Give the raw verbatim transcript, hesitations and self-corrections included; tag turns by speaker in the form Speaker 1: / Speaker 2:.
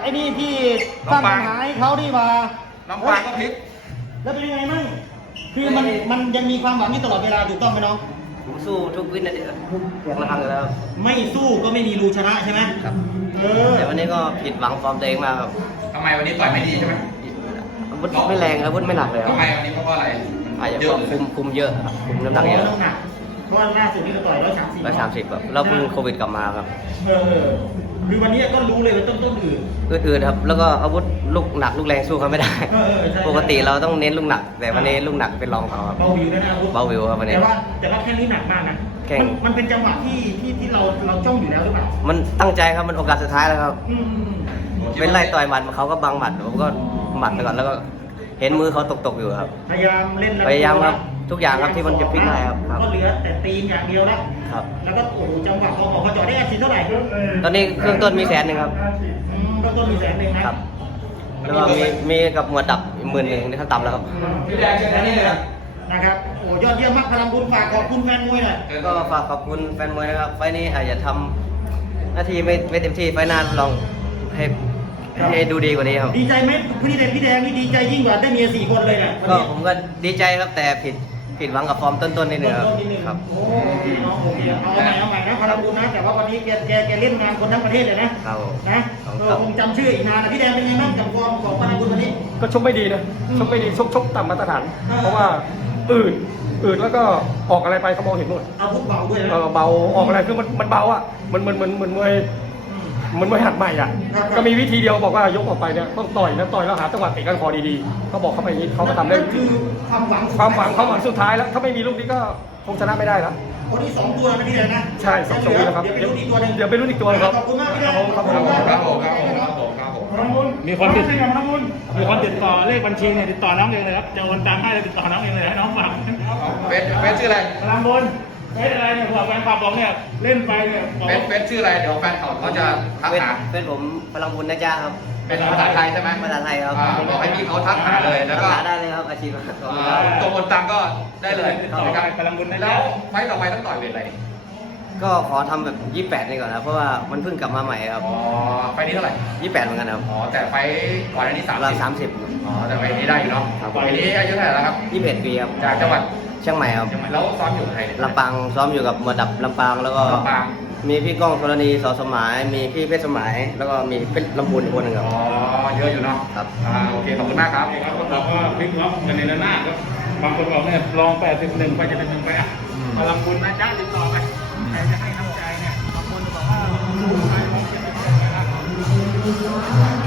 Speaker 1: ไอ้นี่ที่สร้างปัญหาให้เขาที่มา
Speaker 2: ลำปางก็พลิก
Speaker 1: แล้วเป็นยังไงมั่งคือมันมันยังมีความหวังที่ตลอดเวลาถูกต้องไหมน้อง
Speaker 3: ผมสู้ทุกวินาทีทุกอย่างละครั้งอยู่แล้ว
Speaker 1: ไม่สู้ก็ไม่มีรูชนะใช่ไหม
Speaker 3: ครับเออแต่วันนี้ก็ผิดหวังฟอร์มตัวเองมากครับ
Speaker 2: ทำไมวันนี้ต่อยไม่ดีใช่ไหม
Speaker 3: อาวุธไม่แรงอาวุธไม่หนักเลย
Speaker 2: ทำไมวันนี้เพราะอะไร
Speaker 3: อาจจะคุมคุมเยอะคุมน้ำหนักเยอะ
Speaker 1: เพราะว่าล่าสุดนี่ก็ต่อยร้อยสามสิบ
Speaker 3: ร้อยสามสิบแบบแล้วเพิ่งโควิดกลับมาครับ
Speaker 1: เออคือวันนี้ก็รู้เลยว่าต้นต้นอื่น
Speaker 3: อื่นๆครับแล้วก็อาวุธลูกหนักลูกแรงสู้เขาไม่ได้ปกติเราต้องเน้นลูกหนักแต่วันนี้ลูกหนักเป็นรองเขาครับ
Speaker 1: เบาวิวด้วยนะอาวุธ
Speaker 3: เบาวิวครับวันนี้
Speaker 1: แต่ว่าแต่ว่าแค่นี้หนักมากนะมันเป็นจังหวะที่ที่ที่เราเราจ้องอยู่แล้วหรือเปล่า
Speaker 3: มันตั้งใจครับมันโอกาสสุดท้ายแล้วครับเป็นไล่ต่อยหมัดเขาก็บังหมัดผมก็หมัดไปก่อนแล้วก็เห็นมือเขาตกๆอยู่ครับ
Speaker 1: พยายามเล่น
Speaker 3: พยายามครับทุกอย่างครับที่มันจะพลิกได้ครับ
Speaker 1: ก็เหลือแต่ตีนอย่างเดียวแล้ว
Speaker 3: ครับ
Speaker 1: แล้วก็โอ้โหจังหวะเขาออกมาจ่อได้อาชีพเท่าไหร่
Speaker 3: ตอนนี้เครื่องต้นมีแสนหนึ่งครับ
Speaker 1: เครื่องต้นมีแสนหนึ่งนะครับ
Speaker 3: แล้วก็มีมีกับหมวดดับหมื่นหนึ่งในขั้นต่ำแล้วครับ
Speaker 2: พี่แดงเชิญนี่เลย
Speaker 1: นะครับโอ้ยอดเยี่ยมมากพลังบุญฝากขอบคุณแฟนมวยหน่อย
Speaker 3: ก็ฝากขอบคุณแฟนมวยนะครับไฟนี้อาจจะทำหน้าที่ไม่ไม่เต็มที่ไฟหน้าลองให้ให้ดูดีกว่านี้ครับ
Speaker 1: ดีใจไหมพี่แดงพี่แดงนี่ดีใจยิ่งกว่าได้เมียสี่คนเลยนะ
Speaker 3: ก็ผมก็ดีใจครับแต่ผิดผิดหวังกับฟอร์มต้นๆนิดนึงครับ
Speaker 1: โอ้โอเคเอาใหม่เอาใหม่นะพลังบุญนะแต่ว่าวันนี้แกแกแกเล่นงานคนทั้งประเทศเลยนะนะคงจำชื่ออีกนานนะพี่แดงเป็นไงบ้างกับฟอร์มของพลังบุญวันนี้
Speaker 4: ก็ชกไม่ดีนะชกไม่ดีชกชกต่ำมาตรฐานเพราะว่าอืดอืดแล้วก็ออกอะไรไปเขามองเห็นหมด
Speaker 1: เอาพุกเบาด้วยนะ
Speaker 4: เบาออกอะไรคือมันมันเบาอ่ะมันมันมันมันมวยมันมวยหัดใหม่อ่ะก็มีวิธีเดียวบอกว่ายกออกไปเนี่ยต้องต่อยนะต่อยแล้วหาจังหวะเตะกันคอดีๆเขาบอกเขาไปอย่างนี้เขาก็ทำได้
Speaker 1: คือความหวัง
Speaker 4: ความหวังความหวังสุดท้ายแล้วถ้าไม่มีลูกนี้ก็คงชนะไม่ได้แล้ว
Speaker 1: คนที่สองตัวนะพี่เลยนะ
Speaker 4: ใช่สองตัวแล้วครับเดี๋ยวไปรุ่นอีกตัวนึงเดี๋ยวไปรุ่นอีกตัวครับ
Speaker 1: ขอบคุณมาก
Speaker 4: ครับผมครับผม
Speaker 2: ครับผมครับผมครับผมครับผม
Speaker 5: มีคนติดมีคนติดต่อเลขบัญชีเนี่ยติดต่อน้องเองเลยครับจะโอนตังค์ให้ติดต่อน้องเองเลยให้น้องฝาก
Speaker 2: เฟซเฟซชื่ออะไร
Speaker 5: พลังบุญเฟซอะไรเนี่ยหัวแฟนคลับบอกเนี่ยเล่นไปเนี่ย
Speaker 2: เฟซเฟซชื่ออะไรเดี๋ยวแฟนเขาเขาจะทักหา
Speaker 3: เฟซผมพลังบุญนะจ๊ะครับ
Speaker 2: เป็นภาษาไทยใช่ไหม
Speaker 3: ภาษาไทยครับ
Speaker 2: บอกให้พี่เขาทักหาเลยแล้วก็
Speaker 3: ได้เลยครับอาชีพ
Speaker 2: ตัวบนตังก็ได้เลย
Speaker 5: นะครับพลังบุญนะ
Speaker 2: แล้วไฟต่อไปต้องต่อยเวทอะไร
Speaker 3: ก็ขอทำแบบยี่สิบแปดนี่ก่อนนะเพราะว่ามันเพิ่งกลับมาใหม่ครับ
Speaker 2: อ๋อไฟนี้เท่าไหร่
Speaker 3: ยี่สิบแปดเหมือนกันครับ
Speaker 2: อ๋อแต่ไฟก่อนอันนี้สามสิบ
Speaker 3: สามสิบ
Speaker 2: อ๋อแต่ไฟนี้ได้อยู่เนาะไฟนี้อายุเท่าไหร่แล้วครับ
Speaker 3: ยี่สิบเอ็ดปีครับ
Speaker 2: จากจังหวัด
Speaker 3: เชียงใหม่ครับ
Speaker 2: แล้วซ้อมอยู่ไทย
Speaker 3: ลำปางซ้อมอยู่กับหมวดดับลำปางแล้วก็มีพี่ก้องธรณีสอสมัยมีพี่เพชรสมัยแล้วก็มีเป็นลำพูนอีกคนหนึ่งครับ
Speaker 2: อ๋อเยอะอยู่เนาะ
Speaker 3: ครับ
Speaker 2: อ่าโอเคขอบคุณมากครับ
Speaker 5: ครับก็บอกว่าพลิกล็อกกันในหน้าครับบางคนบอกเนี่ยลองแปดสิบหนึ่งไปจะเป็นหนึ่งไปอ่ะพลังบุญนะจ๊ะติดต่อไปใครจะให้น้ำใจเนี่ยบางคนบอกว่า